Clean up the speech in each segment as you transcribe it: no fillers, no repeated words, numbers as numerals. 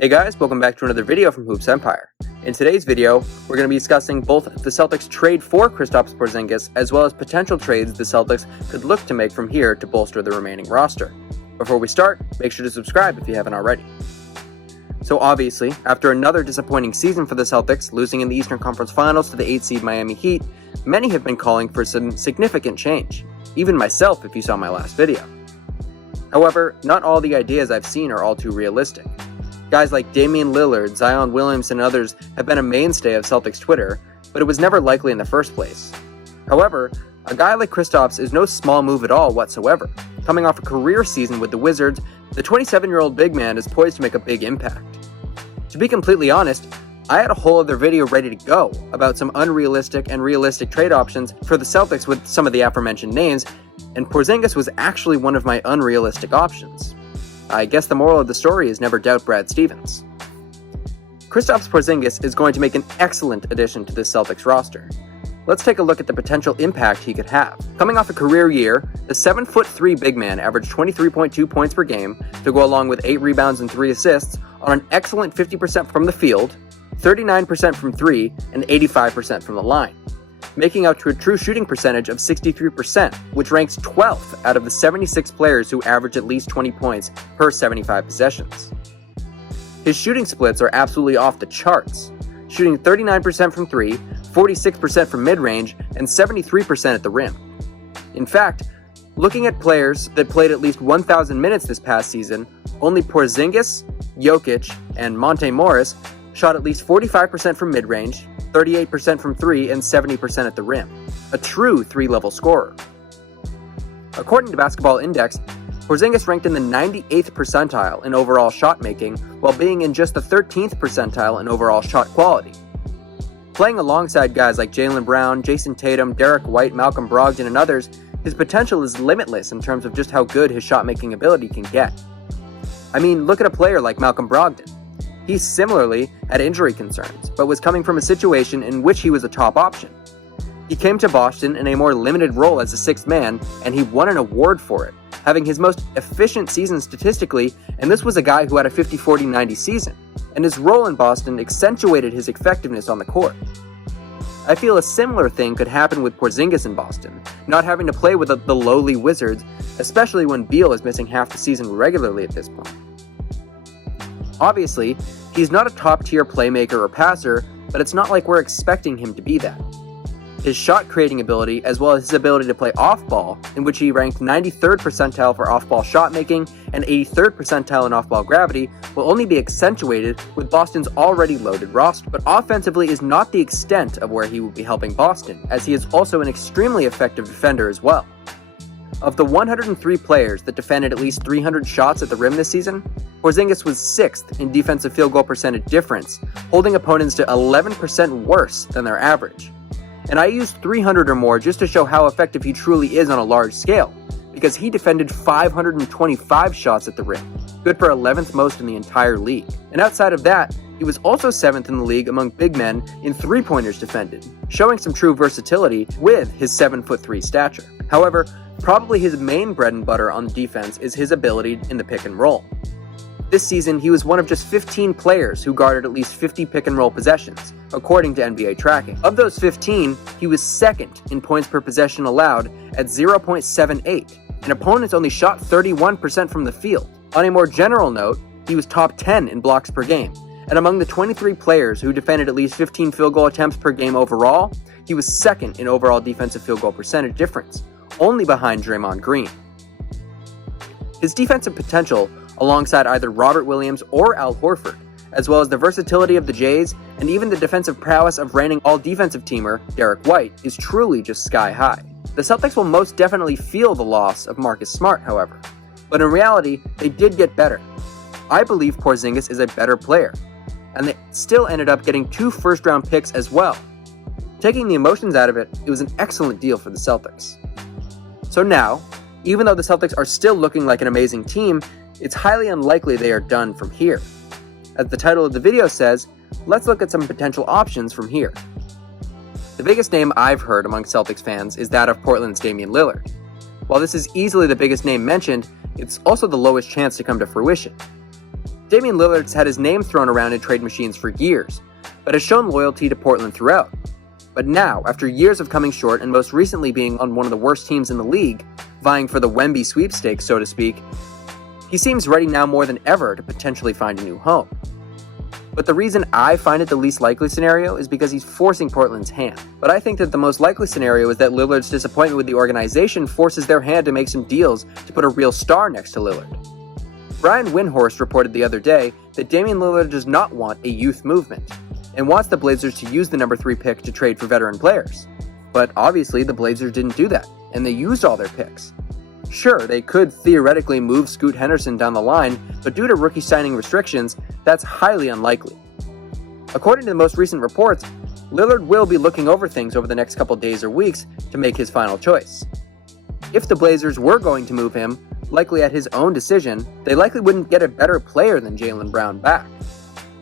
Hey guys, welcome back to another video from Hoops Empire. In today's video, we're going to be discussing both the Celtics trade for Kristaps Porzingis as well as potential trades the Celtics could look to make from here to bolster the remaining roster. Before we start, make sure to subscribe if you haven't already. So obviously, after another disappointing season for the Celtics, losing in the Eastern Conference Finals to the 8-seed Miami Heat, many have been calling for some significant change, even myself if you saw my last video. However, not all the ideas I've seen are all too realistic. Guys like Damian Lillard, Zion Williamson, and others have been a mainstay of Celtics Twitter, but it was never likely in the first place. However, a guy like Kristaps is no small move at all whatsoever. Coming off a career season with the Wizards, the 27-year-old big man is poised to make a big impact. To be completely honest, I had a whole other video ready to go about some unrealistic and realistic trade options for the Celtics with some of the aforementioned names, and Porzingis was actually one of my unrealistic options. I guess the moral of the story is never doubt Brad Stevens. Kristaps Porzingis is going to make an excellent addition to this Celtics roster. Let's take a look at the potential impact he could have. Coming off a career year, the 7'3" big man averaged 23.2 points per game to go along with 8 rebounds and 3 assists on an excellent 50% from the field, 39% from 3, and 85% from the line, making out to a true shooting percentage of 63%, which ranks 12th out of the 76 players who average at least 20 points per 75 possessions. His shooting splits are absolutely off the charts, shooting 39% from 3, 46% from mid-range, and 73% at the rim. In fact, looking at players that played at least 1,000 minutes this past season, only Porzingis, Jokic, and Monte Morris shot at least 45% from mid-range, 38% from 3, and 70% at the rim. A true 3-level scorer. According to Basketball Index, Porzingis ranked in the 98th percentile in overall shot making, while being in just the 13th percentile in overall shot quality. Playing alongside guys like Jaylen Brown, Jason Tatum, Derek White, Malcolm Brogdon, and others, his potential is limitless in terms of just how good his shot-making ability can get. I mean, look at a player like Malcolm Brogdon. He similarly had injury concerns, but was coming from a situation in which he was a top option. He came to Boston in a more limited role as a sixth man, and he won an award for it, having his most efficient season statistically, and this was a guy who had a 50-40-90 season, and his role in Boston accentuated his effectiveness on the court. I feel a similar thing could happen with Porzingis in Boston, not having to play with the lowly Wizards, especially when Beal is missing half the season regularly at this point. Obviously, he's not a top-tier playmaker or passer, but it's not like we're expecting him to be that. His shot-creating ability, as well as his ability to play off-ball, in which he ranked 93rd percentile for off-ball shot-making and 83rd percentile in off-ball gravity, will only be accentuated with Boston's already loaded roster. But offensively is not the extent of where he will be helping Boston, as he is also an extremely effective defender as well. Of the 103 players that defended at least 300 shots at the rim this season, Porzingis was 6th in defensive field goal percentage difference, holding opponents to 11% worse than their average. And I used 300 or more just to show how effective he truly is on a large scale, because he defended 525 shots at the rim, good for 11th most in the entire league. And outside of that, he was also 7th in the league among big men in three-pointers defended, showing some true versatility with his 7'3" stature. However, probably his main bread and butter on defense is his ability in the pick and roll. This season, he was one of just 15 players who guarded at least 50 pick and roll possessions, according to NBA tracking. Of those 15, he was 2nd in points per possession allowed at 0.78, and opponents only shot 31% from the field. On a more general note, he was top 10 in blocks per game, and among the 23 players who defended at least 15 field goal attempts per game overall, he was 2nd in overall defensive field goal percentage difference, only behind Draymond Green. His defensive potential, alongside either Robert Williams or Al Horford, as well as the versatility of the Jays and even the defensive prowess of reigning all-defensive teamer Derek White, is truly just sky high. The Celtics will most definitely feel the loss of Marcus Smart, however, but in reality, they did get better. I believe Porzingis is a better player, and they still ended up getting 2 first-round picks as well. Taking the emotions out of it, it was an excellent deal for the Celtics. So now, even though the Celtics are still looking like an amazing team, it's highly unlikely they are done from here. As the title of the video says, let's look at some potential options from here. The biggest name I've heard among Celtics fans is that of Portland's Damian Lillard. While this is easily the biggest name mentioned, it's also the lowest chance to come to fruition. Damian Lillard's had his name thrown around in trade machines for years, but has shown loyalty to Portland throughout. But now, after years of coming short and most recently being on one of the worst teams in the league, vying for the Wemby sweepstakes, so to speak, he seems ready now more than ever to potentially find a new home. But the reason I find it the least likely scenario is because he's forcing Portland's hand. But I think that the most likely scenario is that Lillard's disappointment with the organization forces their hand to make some deals to put a real star next to Lillard. Brian Windhorst reported the other day that Damian Lillard does not want a youth movement, and wants the Blazers to use the number 3 pick to trade for veteran players. But obviously the Blazers didn't do that, and they used all their picks. Sure, they could theoretically move Scoot Henderson down the line, but due to rookie signing restrictions, that's highly unlikely. According to the most recent reports, Lillard will be looking over things over the next couple days or weeks to make his final choice. If the Blazers were going to move him, likely at his own decision, they likely wouldn't get a better player than Jaylen Brown back.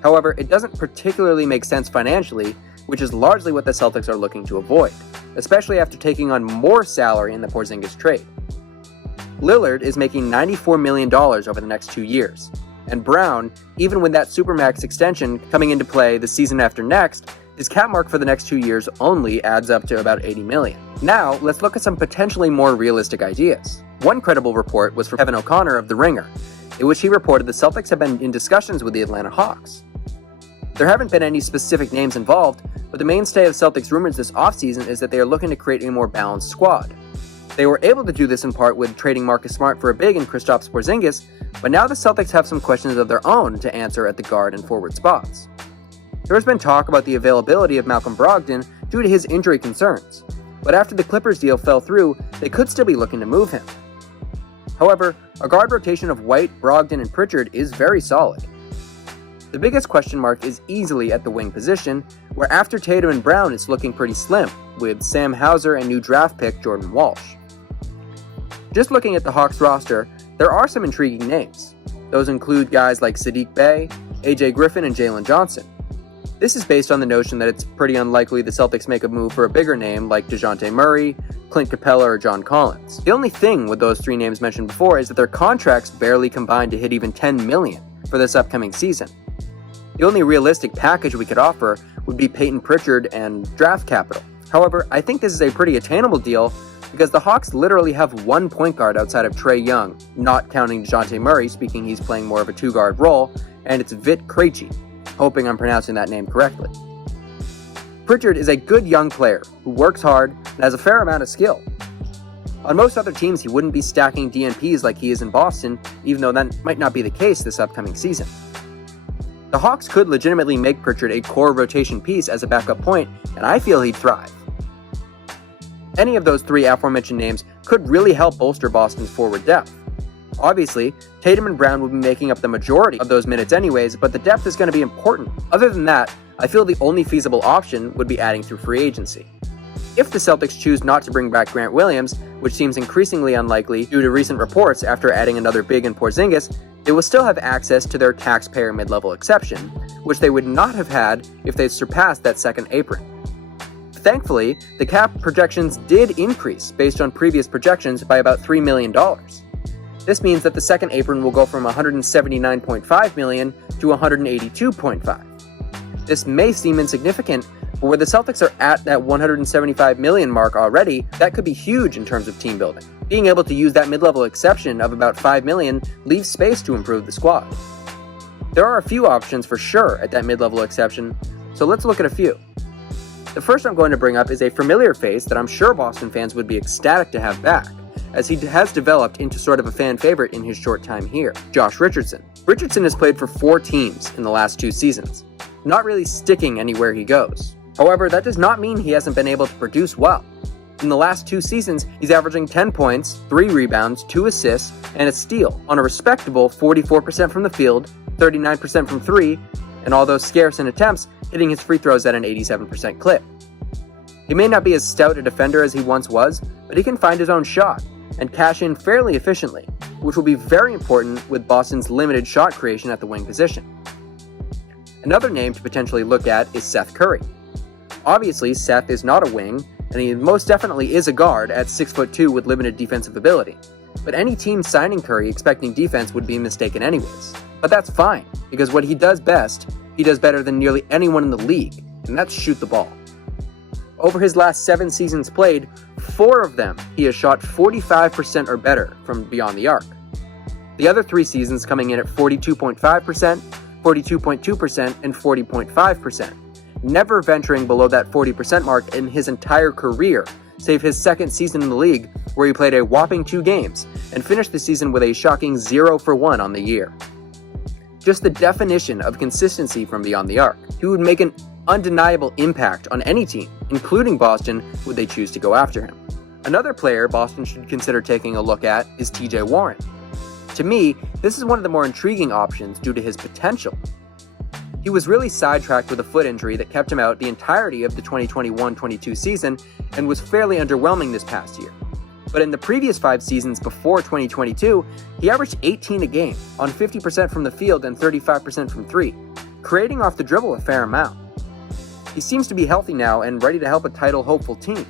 However, it doesn't particularly make sense financially, which is largely what the Celtics are looking to avoid, especially after taking on more salary in the Porzingis trade. Lillard is making $94 million over the next 2 years, and Brown, even with that Supermax extension coming into play the season after next, his cap mark for the next 2 years only adds up to about $80 million. Now, let's look at some potentially more realistic ideas. One credible report was from Kevin O'Connor of The Ringer, in which he reported the Celtics have been in discussions with the Atlanta Hawks. There haven't been any specific names involved, but the mainstay of Celtics rumors this offseason is that they are looking to create a more balanced squad. They were able to do this in part with trading Marcus Smart for a big in Kristaps Porzingis, but now the Celtics have some questions of their own to answer at the guard and forward spots. There has been talk about the availability of Malcolm Brogdon due to his injury concerns, but after the Clippers deal fell through, they could still be looking to move him. However, a guard rotation of White, Brogdon, and Pritchard is very solid. The biggest question mark is easily at the wing position, where after Tatum and Brown it's looking pretty slim, with Sam Hauser and new draft pick Jordan Walsh. Just looking at the Hawks roster, there are some intriguing names. Those include guys like Saddiq Bey, AJ Griffin, and Jalen Johnson. This is based on the notion that it's pretty unlikely the Celtics make a move for a bigger name like DeJounte Murray, Clint Capella, or John Collins. The only thing with those 3 names mentioned before is that their contracts barely combine to hit even $10 million for this upcoming season. The only realistic package we could offer would be Peyton Pritchard and draft capital. However, I think this is a pretty attainable deal because the Hawks literally have one point guard outside of Trae Young, not counting DeJounte Murray, speaking he's playing more of a 2-guard role, and it's Vit Krejci, hoping I'm pronouncing that name correctly. Pritchard is a good young player who works hard and has a fair amount of skill. On most other teams, he wouldn't be stacking DNPs like he is in Boston, even though that might not be the case this upcoming season. The Hawks could legitimately make Pritchard a core rotation piece as a backup point, and I feel he'd thrive. Any of those 3 aforementioned names could really help bolster Boston's forward depth. Obviously, Tatum and Brown will be making up the majority of those minutes anyways, but the depth is going to be important. Other than that, I feel the only feasible option would be adding through free agency. If the Celtics choose not to bring back Grant Williams, which seems increasingly unlikely due to recent reports after adding another big in Porzingis, they will still have access to their taxpayer mid-level exception, which they would not have had if they surpassed that second apron. Thankfully, the cap projections did increase based on previous projections by about $3 million. This means that the second apron will go from $179.5 million to $182.5. This may seem insignificant, but where the Celtics are at that $175 million mark already, that could be huge in terms of team building. Being able to use that mid-level exception of about $5 million leaves space to improve the squad. There are a few options for sure at that mid-level exception, so let's look at a few. The first I'm going to bring up is a familiar face that I'm sure Boston fans would be ecstatic to have back, as he has developed into sort of a fan favorite in his short time here, Josh Richardson. Richardson has played for 4 teams in the last 2 seasons, not really sticking anywhere he goes. However, that does not mean he hasn't been able to produce well. In the last 2 seasons, he's averaging 10 points, 3 rebounds, 2 assists, and a steal on a respectable 44% from the field, 39% from 3, and although scarce in attempts, hitting his free throws at an 87% clip. He may not be as stout a defender as he once was, but he can find his own shot and cash in fairly efficiently, which will be very important with Boston's limited shot creation at the wing position. Another name to potentially look at is Seth Curry. Obviously, Seth is not a wing, and he most definitely is a guard at 6'2" with limited defensive ability. But any team signing Curry expecting defense would be mistaken anyways. But that's fine, because what he does best, he does better than nearly anyone in the league, and that's shoot the ball. Over his last 7 seasons played, 4 of them he has shot 45% or better from beyond the arc. The other 3 seasons coming in at 42.5%, 42.2%, and 40.5%, never venturing below that 40% mark in his entire career, save his second season in the league, where he played a whopping 2 games and finished the season with a shocking 0 for 1 on the year. Just the definition of consistency from beyond the arc. He would make an undeniable impact on any team, including Boston, would they choose to go after him. Another player Boston should consider taking a look at is TJ Warren. To me, this is one of the more intriguing options due to his potential. He was really sidetracked with a foot injury that kept him out the entirety of the 2021-22 season and was fairly underwhelming this past year. But in the previous 5 seasons before 2022, he averaged 18 a game, on 50% from the field and 35% from 3, creating off the dribble a fair amount. He seems to be healthy now and ready to help a title-hopeful team,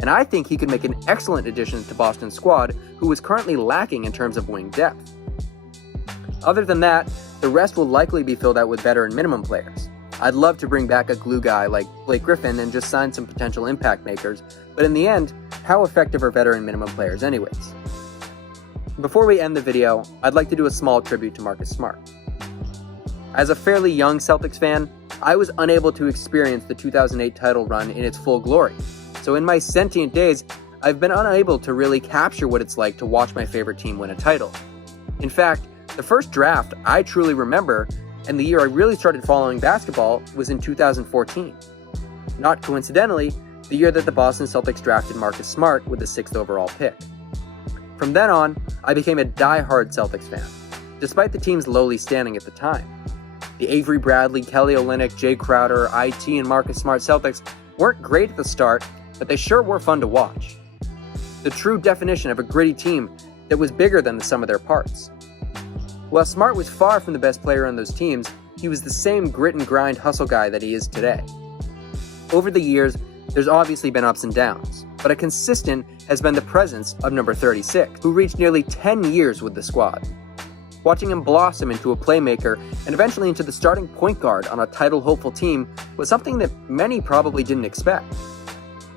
and I think he could make an excellent addition to Boston's squad, who is currently lacking in terms of wing depth. Other than that, the rest will likely be filled out with veteran minimum players. I'd love to bring back a glue guy like Blake Griffin and just sign some potential impact makers, but in the end, how effective are veteran minimum players anyways? Before we end the video, I'd like to do a small tribute to Marcus Smart. As a fairly young Celtics fan, I was unable to experience the 2008 title run in its full glory, so in my sentient days, I've been unable to really capture what it's like to watch my favorite team win a title. In fact, the first draft I truly remember, and the year I really started following basketball, was in 2014. Not coincidentally, the year that the Boston Celtics drafted Marcus Smart with the 6th overall pick. From then on, I became a die-hard Celtics fan, despite the team's lowly standing at the time. The Avery Bradley, Kelly Olynyk, Jay Crowder, IT, and Marcus Smart Celtics weren't great at the start, but they sure were fun to watch. The true definition of a gritty team that was bigger than the sum of their parts. While Smart was far from the best player on those teams, he was the same grit and grind hustle guy that he is today. Over the years, there's obviously been ups and downs, but a consistent has been the presence of number 36, who reached nearly 10 years with the squad. Watching him blossom into a playmaker and eventually into the starting point guard on a title-hopeful team was something that many probably didn't expect.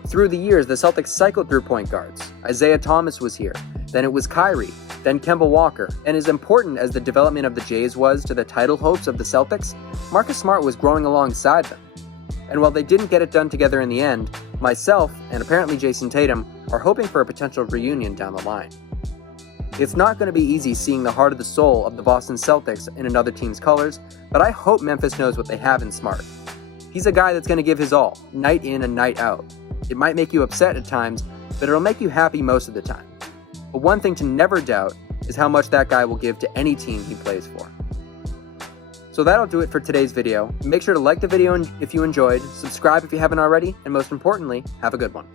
Through the years, the Celtics cycled through point guards. Isaiah Thomas was here, then it was Kyrie, then Kemba Walker, and as important as the development of the Jays was to the title hopes of the Celtics, Marcus Smart was growing alongside them. And while they didn't get it done together in the end, myself, and apparently Jason Tatum, are hoping for a potential reunion down the line. It's not going to be easy seeing the heart of the soul of the Boston Celtics in another team's colors, but I hope Memphis knows what they have in Smart. He's a guy that's going to give his all, night in and night out. It might make you upset at times, but it'll make you happy most of the time. But one thing to never doubt is how much that guy will give to any team he plays for. So that'll do it for today's video. Make sure to like the video if you enjoyed, subscribe if you haven't already, and most importantly, have a good one.